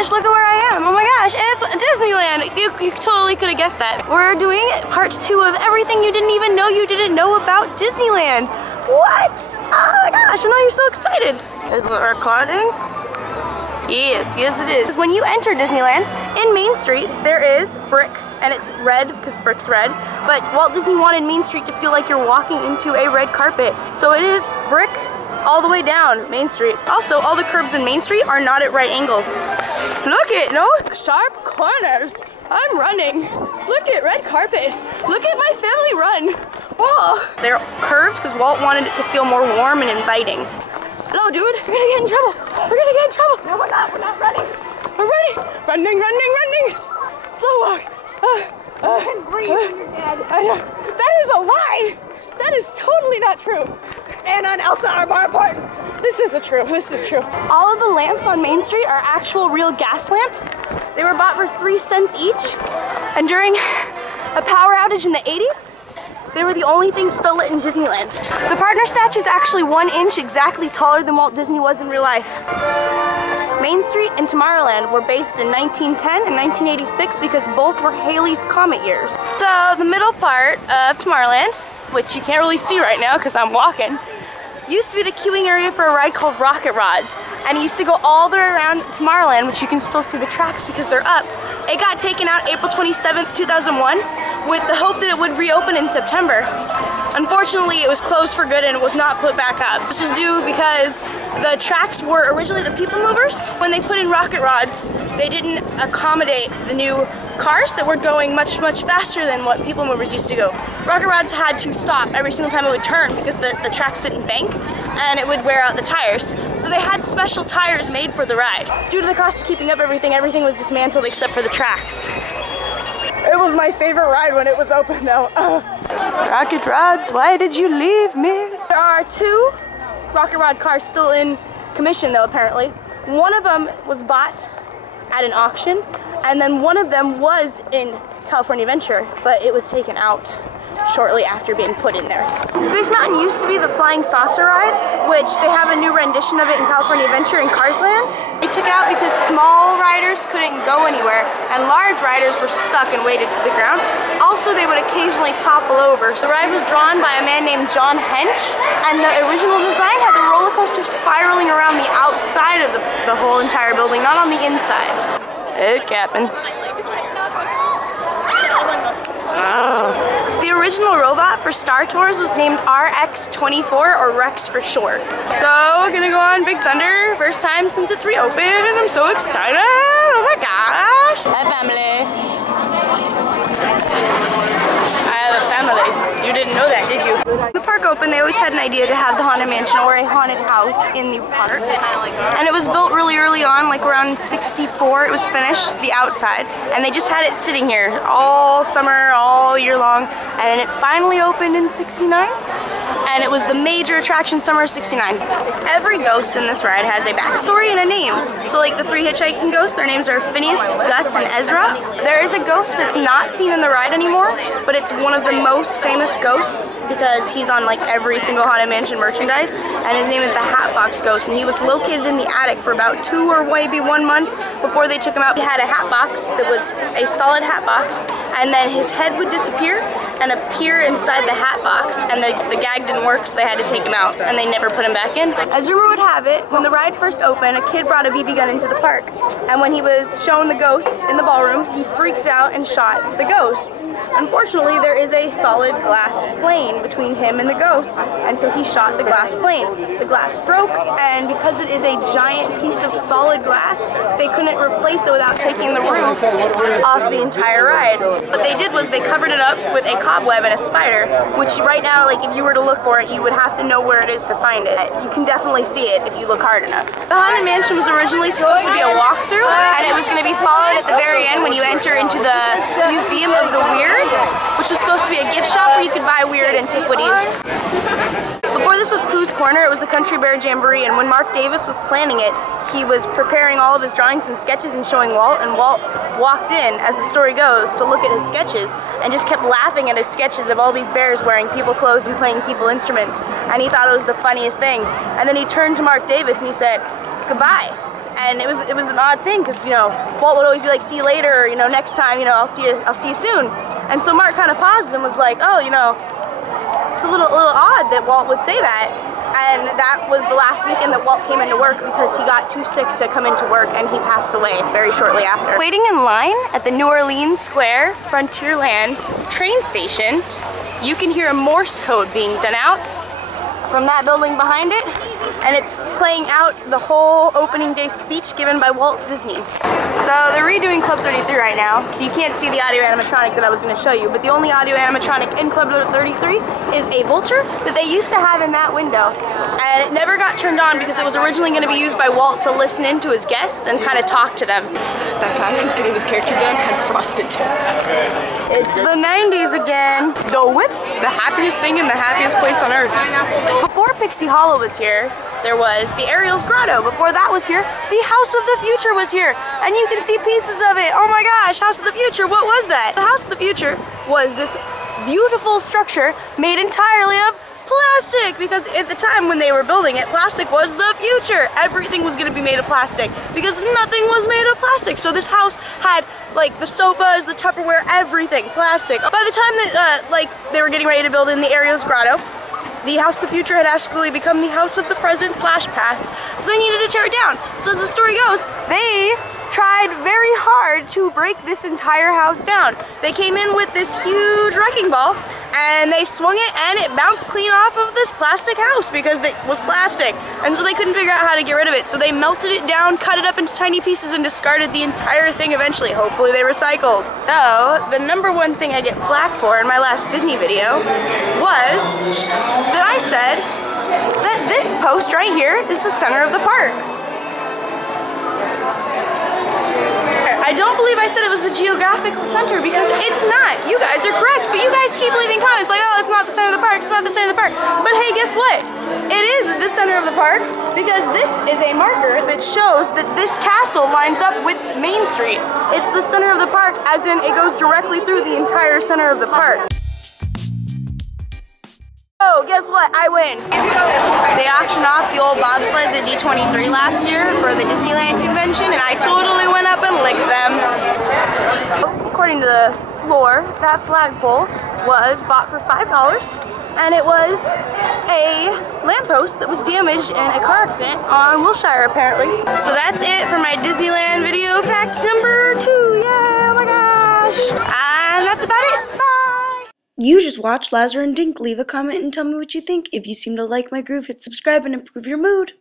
gosh, look at where I am. Oh my gosh, it's Disneyland. You totally could have guessed that. We're doing part 2 of everything you didn't even know you didn't know about Disneyland. What? Oh my gosh, I know you're so excited. Is it recording? Yes, yes it is. When you enter Disneyland, in Main Street, there is brick, and it's red because brick's red, but Walt Disney wanted Main Street to feel like you're walking into a red carpet. So it is brick all the way down Main Street. Also, all the curbs in Main Street are not at right angles. Look at, no sharp corners. I'm running. Look at red carpet. Look at my family run. Whoa. They're curved because Walt wanted it to feel more warm and inviting. No, dude, we're gonna get in trouble. We're gonna get in trouble. No, we're not running. We're running. Running. Slow walk. And breathe when you're dead. I know. That is a lie. That is totally not true. Anna and Elsa are more important. This is true. All of the lamps on Main Street are actual real gas lamps. They were bought for 3 cents each. And during a power outage in the 80s, they were the only things still lit in Disneyland. The partner statue is actually 1 inch exactly taller than Walt Disney was in real life. Main Street and Tomorrowland were based in 1910 and 1986 because both were Halley's Comet years. So the middle part of Tomorrowland, which you can't really see right now because I'm walking, used to be the queuing area for a ride called Rocket Rods. And it used to go all the way around Tomorrowland, which you can still see the tracks because they're up. It got taken out April 27th, 2001, with the hope that it would reopen in September. Unfortunately, it was closed for good and it was not put back up. This was due because the tracks were originally the people movers. When they put in Rocket Rods, they didn't accommodate the new cars that were going much faster than what people movers used to go. Rocket Rods had to stop every single time it would turn because the tracks didn't bank and it would wear out the tires. So they had special tires made for the ride. Due to the cost of keeping up everything was dismantled except for the tracks. It was my favorite ride when it was open though. Rocket Rods, why did you leave me? There are 2 Rocket Rod cars still in commission though apparently. One of them was bought at an auction, and then one of them was in California Adventure, but it was taken out shortly after being put in there. Space Mountain used to be the Flying Saucer ride, which they have a new rendition of it in California Adventure in Cars Land. They took out because small riders couldn't go anywhere, and large riders were stuck and weighted to the ground. Also, they would occasionally topple over. So the ride was drawn by a man named John Hench, and the original design had the roller coaster spiraling around the outside of the whole entire building, not on the inside. Hey, Captain. The original robot for Star Tours was named RX-24, or Rex for short. So, gonna go on Big Thunder, first time since it's reopened, and I'm so excited! Oh my gosh! Hi, family. I have a family. You didn't know that, did you? The park opened, they always had an idea to have the Haunted Mansion or a haunted house in the park. And it was built really early on, like around 64, it was finished, the outside. And they just had it sitting here all summer, all year long. And then it finally opened in 69. And it was the major attraction summer of 69. Every ghost in this ride has a backstory and a name. So like the 3 hitchhiking ghosts, their names are Phineas, Gus, and Ezra. There is a ghost that's not seen in the ride anymore, but it's one of the most famous ghosts because he's on like every single Haunted Mansion merchandise, and his name is the Hatbox Ghost, and he was located in the attic for about 2 or maybe 1 month before they took him out. He had a hat box that was a solid hat box, and then his head would disappear and appear inside the hat box, and the gag didn't work, so they had to take him out, and they never put him back in. As rumor would have it, when the ride first opened, a kid brought a BB gun into the park, and when he was shown the ghosts in the ballroom, he freaked out and shot the ghosts. Unfortunately, there is a solid glass plane between him and the ghost, and so he shot the glass plane. The glass broke, and because it is a giant piece of solid glass, they couldn't replace it without taking the roof off the entire ride. What they did was they covered it up with a cobweb and a spider, which right now, like if you were to look for it, you would have to know where it is to find it. You can definitely see it if you look hard enough. The Haunted Mansion was originally supposed to be a walkthrough, and it was going to be followed at the very end when you enter into the Museum of the Weird, which was supposed to be a gift shop where you could buy weird antiquities. Before this was Pooh's Corner, it was the Country Bear Jamboree, and when Mark Davis was planning it, he was preparing all of his drawings and sketches and showing Walt, and Walt walked in, as the story goes, to look at his sketches, and just kept laughing at his sketches of all these bears wearing people clothes and playing people instruments, and he thought it was the funniest thing. And then he turned to Mark Davis and he said, "Goodbye." And it was an odd thing because, you know, Walt would always be like, see you later, or, you know, next time, you know, I'll see you soon. And so Mark kind of paused and was like, oh, you know, it's a little odd that Walt would say that. And that was the last weekend that Walt came into work because he got too sick to come into work and he passed away very shortly after. Waiting in line at the New Orleans Square Frontierland train station, you can hear a Morse code being done out from that building behind it, and it's playing out the whole opening day speech given by Walt Disney. So they're redoing Club 33 right now, so you can't see the audio animatronic that I was going to show you, but the only audio animatronic in Club 33 is a vulture that they used to have in that window, and it never got turned on because it was originally going to be used by Walt to listen in to his guests and kind of talk to them. That guy who's getting his character done had frosted tips. It's the 90s again. The whip, the happiest thing in the happiest place on earth. Before Pixie Hollow was here, there was the Ariel's Grotto. Before that was here, the House of the Future was here. And you can see pieces of it. Oh my gosh, House of the Future, what was that? The House of the Future was this beautiful structure made entirely of plastic, because at the time when they were building it, plastic was the future. Everything was gonna be made of plastic because nothing was made of plastic. So this house had like the sofas, the Tupperware, everything plastic. By the time that like they were getting ready to build in the Ariel's Grotto, the House of the Future had actually become the House of the Present / Past. So they needed to tear it down. So as the story goes, they tried very hard to break this entire house down. They came in with this huge wrecking ball and they swung it and it bounced clean off of this plastic house because it was plastic. And so they couldn't figure out how to get rid of it. So they melted it down, cut it up into tiny pieces and discarded the entire thing eventually. Hopefully they recycled. So the #1 thing I get flack for in my last Disney video was that I said that this post right here is the center of the park. I don't believe I said it was the geographical center because it's not. You guys are correct, but you guys keep leaving comments like, oh, it's not the center of the park, it's not the center of the park. But hey, guess what? It is the center of the park because this is a marker that shows that this castle lines up with Main Street. It's the center of the park, as in it goes directly through the entire center of the park. Oh, guess what? I win. They auctioned off the old bobsleds at D23 last year for the Disneyland convention, and I totally went up and licked them. According to the lore, that flagpole was bought for $5, and it was a lamppost that was damaged in a car accident on Wilshire, apparently. So that's it for my Disneyland video fact #2. Yeah, oh my gosh. And that's about it. Bye. You just watched Lazar and Dink. Leave a comment and tell me what you think. If you seem to like my groove, hit subscribe and improve your mood.